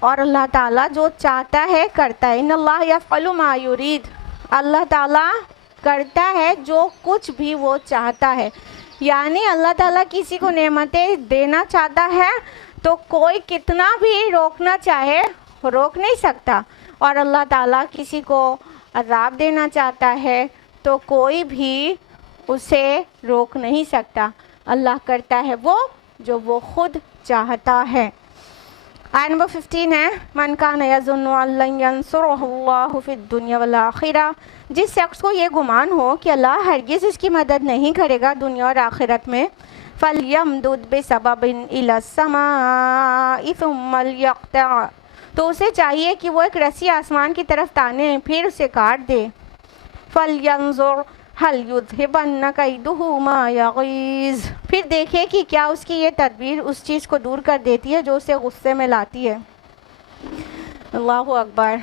اور اللہ تعالیٰ جو چاہتا ہے کرتا ہے. ان اللہ یفعل ما یرید, اللہ تعالیٰ کرتا ہے جو کچھ بھی وہ چاہتا ہے. یعنی اللہ تعالیٰ کسی کو نعمتیں دینا چاہتا ہے تو کوئی کتنا بھی روکنا چاہے روک نہیں سکتا, اور اللہ تعالیٰ کسی کو عذاب دینا چاہتا ہے تو کوئی بھی اسے روک نہیں سکتا. اللہ کرتا ہے وہ جو وہ خود چاہتا ہے. آیت نمبر 15 ہے, من کان یظن ان لن ینصرہ اللہ فی الدنیا والآخرہ, جس شخص کو یہ گمان ہو کہ اللہ ہرگز اس کی مدد نہیں کرے گا دنیا اور آخرت میں, فَلْيَمْدُدْ بِسَبَبٍ إِلَى السَّمَاءِ ثُمَّ لْيَقْطَعْ, تو اسے چاہیے کہ وہ ایک رسی آسمان کی طرف تانے پھر اسے کاٹ دے. فَلْيَنْظُرْ هَلْ يُذْهِبَنَّ كَيْدُهُ مَا يَغِيظُ, پھر دیکھے کہ کیا اس کی یہ تدبیر اس چیز کو دور کر دیتی ہے جو اسے غصے میں لاتی ہے. اللہ اکبر.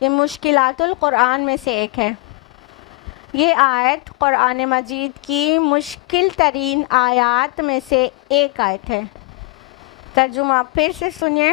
یہ مشکلات القرآن میں سے ایک ہے. یہ آیت قرآن مجید کی مشکل ترین آیات میں سے ایک آیت ہے. ترجمہ پھر سے سنیے.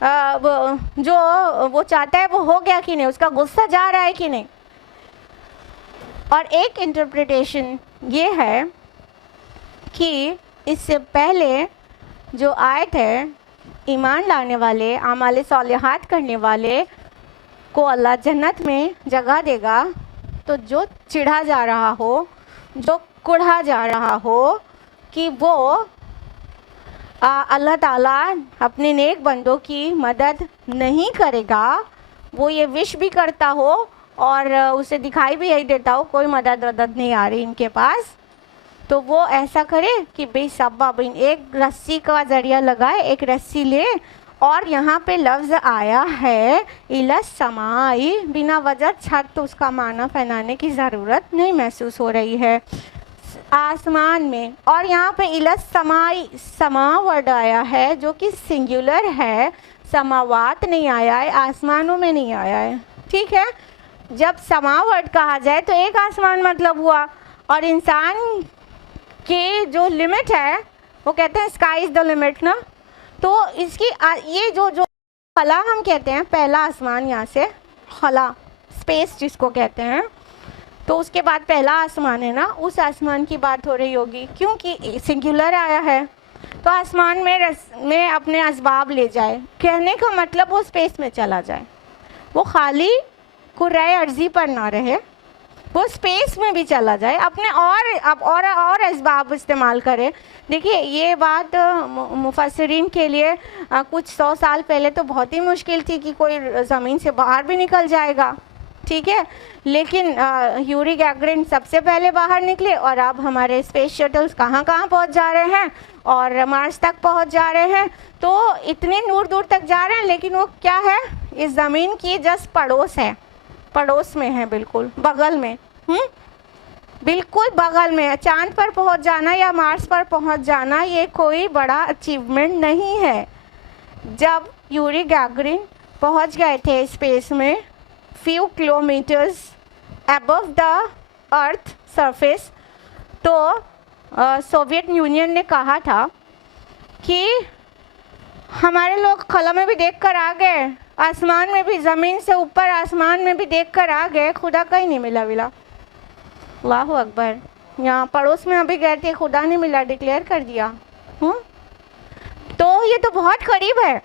جو وہ چاہتا ہے وہ ہو گیا کہ نہیں, اس کا غصہ جا رہا ہے کہ نہیں. اور ایک انٹرپریٹیشن یہ ہے کہ اس سے پہلے جو آیت ہے, ایمان لانے والے, اعمال صالحات کرنے والے کو اللہ جنت میں جگہ دے گا. تو جو چڑھا جا رہا ہو, جو کڑھا جا رہا ہو کہ وہ اللہ تعالیٰ اپنے نیک بندوں کی مدد نہیں کرے گا, وہ یہ وش بھی کرتا ہو اور اسے دکھائی بھی یہی دیتا ہو کوئی مدد نہیں آ رہی ان کے پاس, تو وہ ایسا کرے کہ بے سبب ایک رسی کا ذریعہ لگائے, ایک رسی لے. اور یہاں پہ لفظ آیا ہے الی السماء, بنا وجہ چھت, تو اس کا معنی پھیلانے کی ضرورت نہیں محسوس ہو رہی ہے, آسمان میں. اور یہاں پہ الی السماء, سما ورڈ آیا ہے جو کہ سنگولر ہے, سماوات نہیں آیا ہے, آسمانوں میں نہیں آیا ہے. ٹھیک ہے, جب سما ورڈ کہا جائے تو ایک آسمان مطلب ہوا, اور انسان کی جو لمٹ ہے وہ کہتے ہیں اسکائی از دا لمٹ نا. تو اس کی یہ جو خلا ہم کہتے ہیں, پہلا آسمان یہاں سے خلا, اسپیس جس کو کہتے ہیں, تو اس کے بعد پہلا آسمان ہے نا, اس آسمان کی بات ہو رہی ہوگی کیونکہ سنگولر آیا ہے. تو آسمان میں اپنے اسباب لے جائے, کہنے کا مطلب وہ اسپیس میں چلا جائے, وہ خالی کرۂ ارضی پر نہ رہے, وہ اسپیس میں بھی چلا جائے, اپنے اور اسباب استعمال کرے. دیکھیے یہ بات مفسرین کے لیے کچھ 100 سال پہلے تو بہت ہی مشکل تھی کہ کوئی زمین سے باہر بھی نکل جائے گا. ٹھیک ہے, لیکن یوری گیگرن سب سے پہلے باہر نکلے, اور اب ہمارے اسپیس شٹلز کہاں پہنچ جا رہے ہیں, اور مارس تک پہنچ جا رہے ہیں. تو اتنے دور تک جا رہے ہیں, لیکن وہ کیا ہے, اس زمین کی جس پڑوس ہے, پڑوس میں ہے, بالکل بغل میں, بالکل بغل میں. چاند پر پہنچ جانا یا مارس پر پہنچ جانا یہ کوئی بڑا اچیومنٹ نہیں ہے. جب یوری گیگرن پہنچ گئے تھے اسپیس میں فیو کلومیٹرز ابو دا ارتھ سرفیس, تو سوویت یونین نے کہا تھا کہ ہمارے لوگ خلا میں بھی دیکھ کر آ گئے, آسمان میں بھی, زمین سے اوپر آسمان میں بھی دیکھ کر آ گئے, خدا کا ہی نہیں ملا. اللہ اکبر. یہاں پڑوس میں ابھی گئے تھے, خدا نہیں ملا, ڈکلیئر کر دیا. تو یہ تو بہت قریب ہے,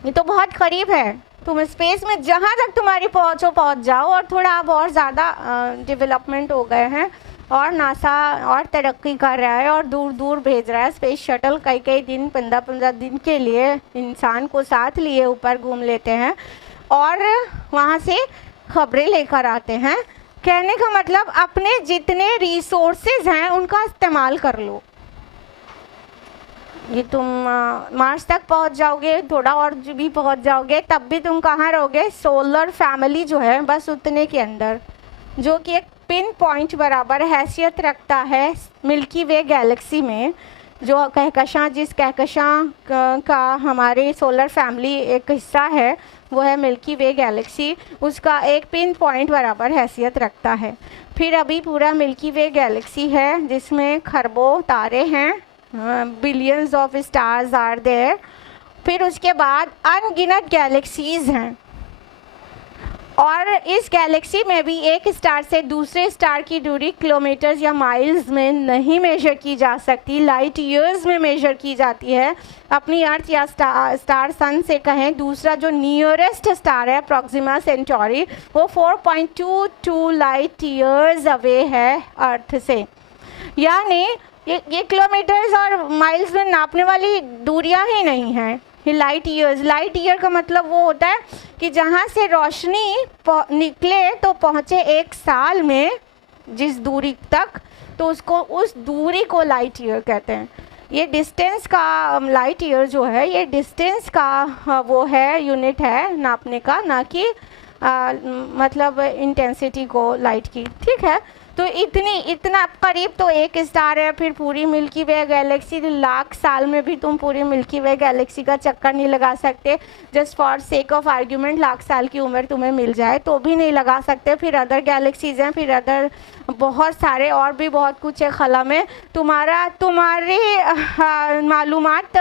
یہ تو بہت قریب ہے. تم اسپیس میں جہاں تک تمہاری پہنچ جاؤ. اور تھوڑا اب اور زیادہ ڈیولپمنٹ ہو گئے ہیں, اور ناسا اور ترقی کر رہا ہے, اور دور بھیج رہا ہے اسپیس شٹل. کئی دن 15 دن کے لیے انسان کو ساتھ لیے اوپر گھوم لیتے ہیں, اور وہاں سے خبریں لے کر آتے ہیں. کہنے کا مطلب اپنے جتنے ریسورسز ہیں ان کا استعمال کر لو. یہ تم مارس تک پہنچ جاؤ گے, تھوڑا اور بھی پہنچ جاؤ گے, تب بھی تم کہاں رہو گے, سولر فیملی جو ہے بس اتنے کے اندر, جو کہ ایک پن پوائنٹ برابر حیثیت رکھتا ہے ملکی وے گیلیکسی میں. جو کہکشاں, جس کہکشاں کا ہمارے سولر فیملی ایک حصہ ہے, وہ ہے ملکی وے گیلیکسی, اس کا ایک پن پوائنٹ برابر حیثیت رکھتا ہے. پھر ابھی پورا ملکی وے گیلیکسی ہے جس میں خربوں تارے ہیں, billions of stars are there. پھر اس کے بعد ان گنت گیلیکسیز ہیں, اور اس گیلیکسی میں بھی ایک اسٹار سے دوسرے اسٹار کی دوری کلومیٹرز یا مائلز میں نہیں میجر کی جا سکتی, لائٹ ایئرز میں میجر کی جاتی ہے. اپنی ارتھ یا اسٹار سن سے کہیں, دوسرا جو نیئرسٹ اسٹار ہے پروکسیما سینٹوری, وہ 4.22 لائٹ ایئرز اوے ہے ارتھ سے. یعنی یہ کلومیٹرز اور مائلز میں ناپنے والی دوریاں ہی نہیں ہیں, یہ لائٹ ایئر کا مطلب وہ ہوتا ہے کہ جہاں سے روشنی نکلے تو پہنچے 1 سال میں جس دوری تک, تو اس دوری کو لائٹ ایئر کہتے ہیں. یہ ڈسٹینس کا, لائٹ ایئر جو ہے یہ ڈسٹینس کا وہ ہے, یونٹ ہے ناپنے کا, نہ کہ مطلب انٹینسٹی کو لائٹ کی. ٹھیک ہے, تو اتنا قریب تو ایک اسٹار ہے. پھر پوری ملکی وے گیلیکسی لاکھ سال میں بھی تم پوری ملکی وے گیلیکسی کا چکر نہیں لگا سکتے. Just for sake of argument lakh سال کی عمر تمہیں مل جائے تو بھی نہیں لگا سکتے. پھر ادر گیلیکسیز ہیں, پھر ادر بہت سارے اور بھی بہت کچھ ہے خلا میں. تمہاری معلومات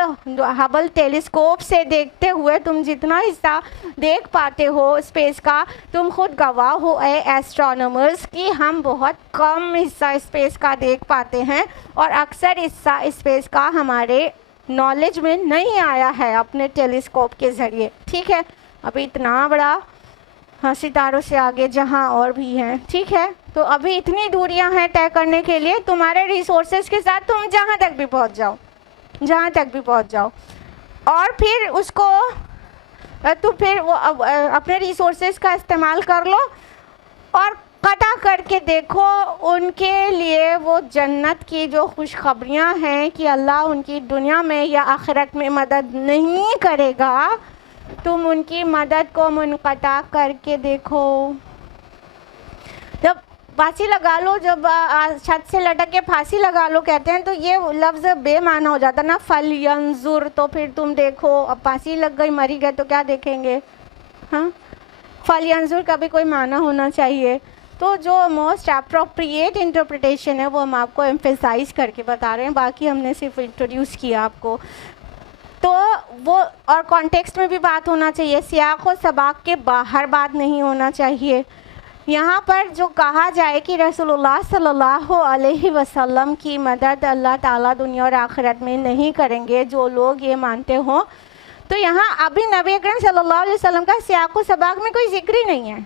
ہبل ٹیلیسکوپ سے دیکھتے ہوئے تم جتنا حصہ دیکھ پاتے ہو اسپیس کا, تم خود گواہ ہو اے ایسٹرونامرز کہ ہم بہت کم حصہ اسپیس کا دیکھ پاتے ہیں, اور اکثر حصہ اسپیس کا ہمارے نالج میں نہیں آیا ہے اپنے ٹیلیسکوپ کے ذریعے. ٹھیک ہے, ابھی اتنا بڑا ستاروں سے آگے جہاں اور بھی ہیں. ٹھیک ہے, تو ابھی اتنی دوریاں ہیں طے کرنے کے لیے. تمہارے ریسورسز کے ساتھ تم جہاں تک بھی پہنچ جاؤ, اور پھر اس کو تو پھر وہ اپنے ریسورسز کا استعمال کر لو اور قطع کر کے دیکھو ان کے لیے وہ جنت کی جو خوشخبریاں ہیں کہ اللہ ان کی دنیا میں یا آخرت میں مدد نہیں کرے گا. تم ان کی مدد کو منقطع کر کے دیکھو. جب پھانسی لگا لو, جب چھت سے لٹک کے پھانسی لگا لو کہتے ہیں تو یہ لفظ بے معنی ہو جاتا نا. فَلْيَنظُرْ, تو پھر تم دیکھو. اب پھانسی لگ گئی, مری گئے تو کیا دیکھیں گے؟ ہاں, فَلْيَنظُرْ کا بھی کوئی معنی ہونا چاہیے. تو جو موسٹ اپروپریٹ انٹرپریٹیشن ہے وہ ہم آپ کو ایمفیسائز کر کے بتا رہے ہیں, باقی ہم نے صرف انٹروڈیوس کیا آپ کو. تو وہ اور کانٹیکسٹ میں بھی بات ہونا چاہیے, سیاق و سباق کے باہر بات نہیں ہونا چاہیے. یہاں پر جو کہا جائے کہ رسول اللہ صلی اللہ علیہ وسلم کی مدد اللہ تعالیٰ دنیا اور آخرت میں نہیں کریں گے, جو لوگ یہ مانتے ہوں, تو یہاں ابھی نبی اکرم صلی اللہ علیہ وسلم کا سیاق و سباق میں کوئی ذکر ہی نہیں ہے.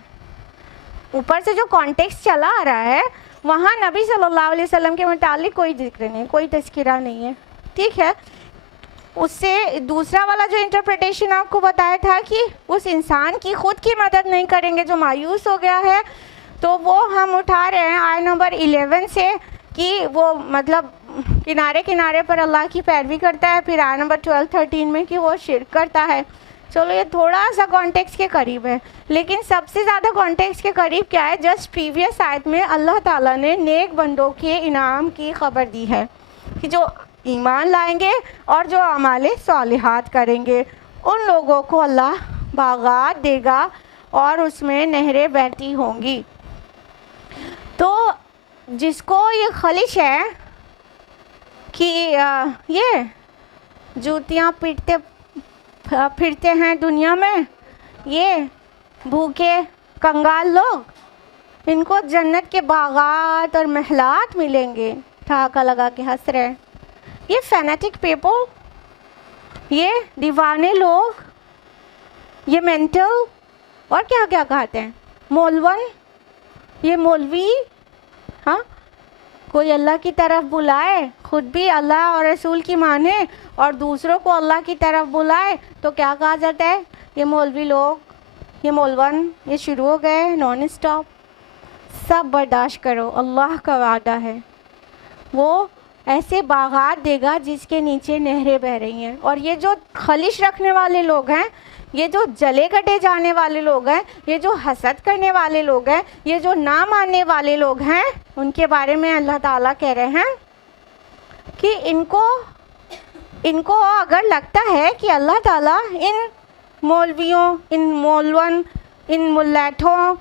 اوپر سے جو کانٹیکسٹ چلا آ رہا ہے وہاں نبی صلی اللہ علیہ وسلم کے متعلق کوئی ذکر نہیں, کوئی تذکرہ نہیں ہے. ٹھیک ہے, اس سے دوسرا والا جو انٹرپریٹیشن آپ کو بتایا تھا کہ اس انسان کی خود کی مدد نہیں کریں گے جو مایوس ہو گیا ہے, تو وہ ہم اٹھا رہے ہیں آیت نمبر 11 سے کہ وہ مطلب کنارے پر اللہ کی پیروی کرتا ہے. پھر آیت نمبر 12-13 میں کہ وہ شرک کرتا ہے. چلو یہ تھوڑا سا کانٹیکس کے قریب ہے, لیکن سب سے زیادہ کانٹیکس کے قریب کیا ہے؟ جسٹ پریویس آیت میں اللہ تعالیٰ نے نیک بندوں کے انعام کی خبر دی ہے کہ جو ایمان لائیں گے اور جو اعمال صالحات کریں گے ان لوگوں کو اللہ باغات دے گا اور اس میں نہریں بہتی ہوں گی. تو جس کو یہ خلش ہے کہ یہ جوتیاں پیٹتے پھرتے ہیں دنیا میں, یہ بھوکے کنگال لوگ, ان کو جنت کے باغات اور محلات ملیں گے, ٹھاکا لگا کے ہنس رہے. یہ فینیٹک پیپل, یہ دیوانے لوگ, یہ مینٹل اور کیا کیا کہتے ہیں, مولون, یہ مولوی. ہاں, کوئی اللہ کی طرف بلائے, خود بھی اللہ اور رسول کی مانے اور دوسروں کو اللہ کی طرف بلائے تو کیا کہا جاتا ہے؟ یہ مولوی لوگ, یہ مولون, یہ شروع ہو گئے نان اسٹاپ. سب برداشت کرو, اللہ کا وعدہ ہے وہ ایسے باغات دے گا جس کے نیچے نہریں بہہ رہی ہیں. اور یہ جو خلش رکھنے والے لوگ ہیں, یہ جو جلے کٹے جانے والے لوگ ہیں, یہ جو حسد کرنے والے لوگ ہیں, یہ جو نہ ماننے والے لوگ ہیں, ان کے بارے میں اللہ تعالیٰ کہہ رہے ہیں کہ ان کو اگر لگتا ہے کہ اللہ تعالیٰ ان مولویوں, ان مولون, ان ملیٹوں,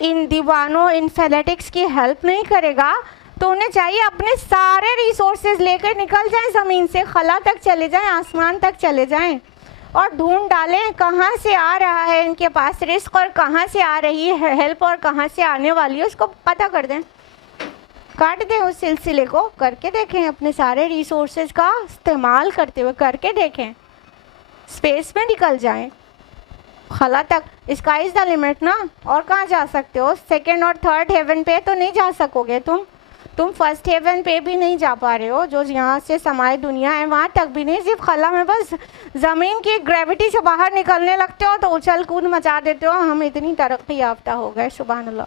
ان دیوانوں, ان فینیٹکس کی ہیلپ نہیں کرے گا تو انہیں چاہیے اپنے سارے ریسورسز لے کر نکل جائیں زمین سے, خلا تک چلے جائیں, آسمان تک چلے جائیں اور ڈھونڈ ڈالیں کہاں سے آ رہا ہے ان کے پاس رزق اور کہاں سے آ رہی ہے ہیلپ اور کہاں سے آنے والی ہے, اس کو پتہ کر دیں, کاٹ دیں اس سلسلے کو, کر کے دیکھیں اپنے سارے ریسورسز کا استعمال کرتے ہوئے, کر کے دیکھیں, اسپیس میں نکل جائیں, خلا تک. اسکائی از دا لمٹ نا, اور کہاں جا سکتے ہو؟ سیکنڈ اور تھرڈ ہیون پہ تو نہیں جا سکو گے تم فرسٹ ہیون پہ بھی نہیں جا پا رہے ہو, جو یہاں سے سمائے دنیا ہے وہاں تک بھی نہیں, صرف خلا میں بس زمین کی گریوٹی سے باہر نکلنے لگتے ہو تو اچھل کود مچا دیتے ہو. ہم اتنی ترقی یافتہ ہو گئے, سبحان اللہ.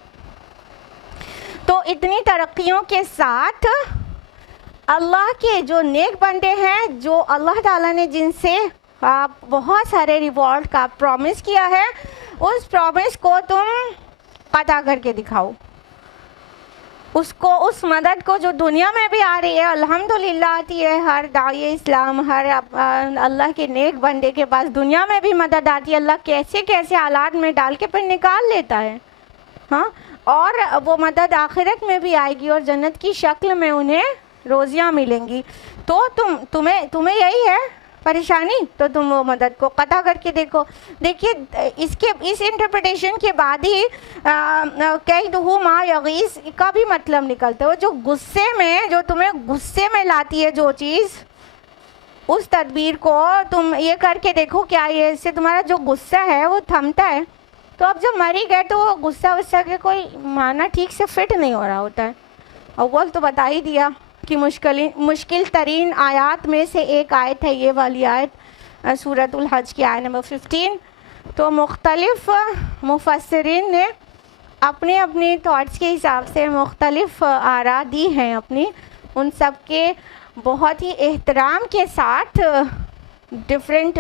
تو اتنی ترقیوں کے ساتھ اللہ کے جو نیک بندے ہیں, جو اللہ تعالیٰ نے جن سے بہت سارے ریوارڈ کا پرومس کیا ہے, اس پرومس کو تم قطع کر کے دکھاؤ. اس کو اس مدد کو جو دنیا میں بھی آ رہی ہے الحمدللہ آتی ہے. ہر داعی اسلام، ہر اللہ کے نیک بندے کے پاس دنیا میں بھی مدد آتی ہے. اللہ کیسے کیسے حالات میں ڈال کے پھر نکال لیتا ہے. ہاں، اور وہ مدد آخرت میں بھی آئے گی اور جنت کی شکل میں انہیں روزیاں ملیں گی. تو تمہیں یہی ہے پریشانی، تو تم وہ مدد کو قطع کر کے دیکھو. دیکھیے اس انٹرپریٹیشن کے بعد ہی کیدہ ما یغیظ کا بھی مطلب نکلتا ہے. وہ جو غصے میں، جو تمہیں غصے میں لاتی ہے جو چیز، اس تدبیر کو تم یہ کر کے دیکھو کیا یہ اس سے تمہارا جو غصہ ہے وہ تھمتا ہے. تو اب جب مری گئے تو وہ غصہ کے کوئی معنی ٹھیک سے فٹ نہیں ہو رہا ہوتا ہے. اول تو بتا ہی دیا کہ مشکل ترین آیات میں سے ایک آیت ہے یہ والی آیت، سورۃ الحج کی آیت نمبر 15. تو مختلف مفسرین نے اپنے اپنے تھاٹس کے حساب سے مختلف آراء دی ہیں اپنی. ان سب کے بہت ہی احترام کے ساتھ ڈفرینٹ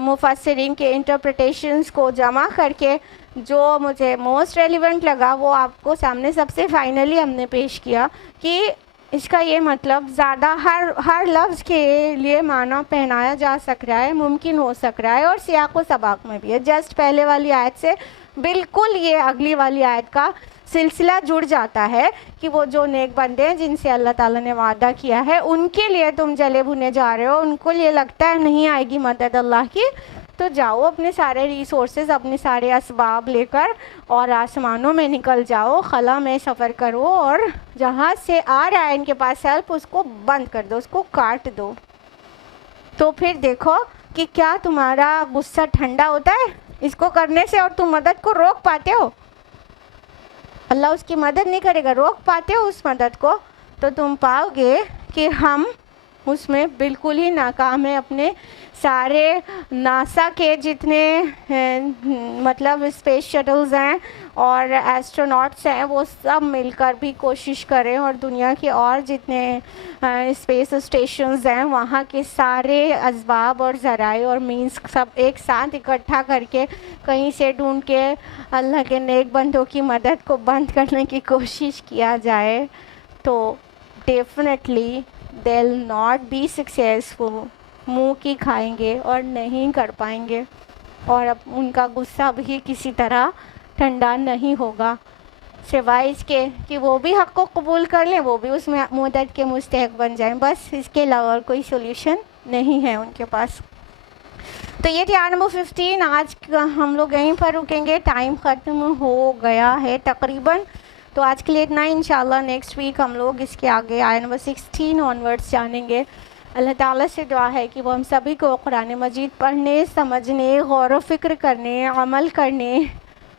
مفسرین کے انٹرپریٹیشنز کو جمع کر کے جو مجھے موسٹ ریلیونٹ لگا وہ آپ کو سامنے سب سے فائنلی ہم نے پیش کیا کہ اس کا یہ مطلب زیادہ ہر لفظ کے لیے معنی پہنایا جا سک رہا ہے، ممکن ہو سک رہا ہے، اور سیاق و سباق میں بھی ہے. جسٹ پہلے والی آیت سے بالکل یہ اگلی والی آیت کا سلسلہ جڑ جاتا ہے کہ وہ جو نیک بندے ہیں جن سے اللہ تعالیٰ نے وعدہ کیا ہے ان کے لیے تم جلے بھنے جا رہے ہو، ان کو یہ لگتا ہے نہیں آئے گی مدد اللہ کی، تو جاؤ اپنے سارے ریسورسز، اپنے سارے اسباب لے کر اور آسمانوں میں نکل جاؤ، خلا میں سفر کرو، اور جہاں سے آ رہا ہے ان کے پاس ہیلپ اس کو بند کر دو، اس کو کاٹ دو. تو پھر دیکھو کہ کیا تمہارا غصہ ٹھنڈا ہوتا ہے اس کو کرنے سے، اور تم مدد کو روک پاتے ہو. اللہ اس کی مدد نہیں کرے گا، روک پاتے ہو اس مدد کو، تو تم پاؤ گے کہ ہم اس میں بالکل ہی ناکام ہیں. اپنے سارے ناسا کے جتنے مطلب اسپیس شٹلز ہیں اور ایسٹروناٹس ہیں وہ سب مل کر بھی کوشش کریں، اور دنیا کے اور جتنے اسپیس اسٹیشنز ہیں وہاں کے سارے اسباب اور ذرائع اور مینس سب ایک ساتھ اکٹھا کر کے کہیں سے ڈھونڈ کے اللہ کے نیک بندوں کی مدد کو بند کرنے کی کوشش کیا جائے تو definitely they'll not be successful. منہ کی کھائیں گے اور نہیں کر پائیں گے، اور اب ان کا غصہ بھی کسی طرح ٹھنڈا نہیں ہوگا سوائے اس کے کہ وہ بھی حق کو قبول کر لیں، وہ بھی اس میں مدد کے مستحق بن جائیں. بس اس کے علاوہ اور کوئی سولوشن نہیں ہے ان کے پاس. تو یہ تھی آیت نمبر 15. آج ہم لوگ یہیں پر رکیں گے، ٹائم ختم ہو گیا ہے تقریباً. تو آج کے لیے اتنا ہی. انشاءاللہ نیکسٹ ویک ہم لوگ اس کے آگے آیت نمبر 16 آنورڈس جانیں گے. اللہ تعالیٰ سے دعا ہے کہ وہ ہم سبھی کو قرآن مجید پڑھنے، سمجھنے، غور و فکر کرنے، عمل کرنے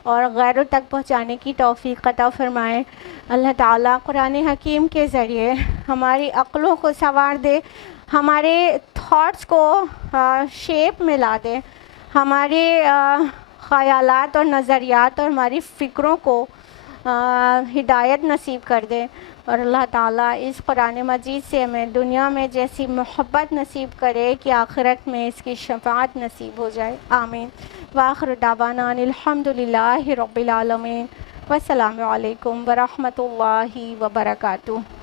اور غیروں تک پہنچانے کی توفیق عطا فرمائے. اللہ تعالیٰ قرآن حکیم کے ذریعے ہماری عقلوں کو سنوار دے، ہمارے تھاٹس کو شیپ میں لا دے، ہمارے خیالات اور نظریات اور ہماری فکروں کو ہدایت نصیب کر دے. اور اللہ تعالیٰ اس قرآن مجید سے ہمیں دنیا میں جیسی محبت نصیب کرے کہ آخرت میں اس کی شفاعت نصیب ہو جائے. آمین. وآخر دعوانا الحمد للہ رب العالمین. والسلام علیکم ورحمۃ اللہ وبرکاتہ.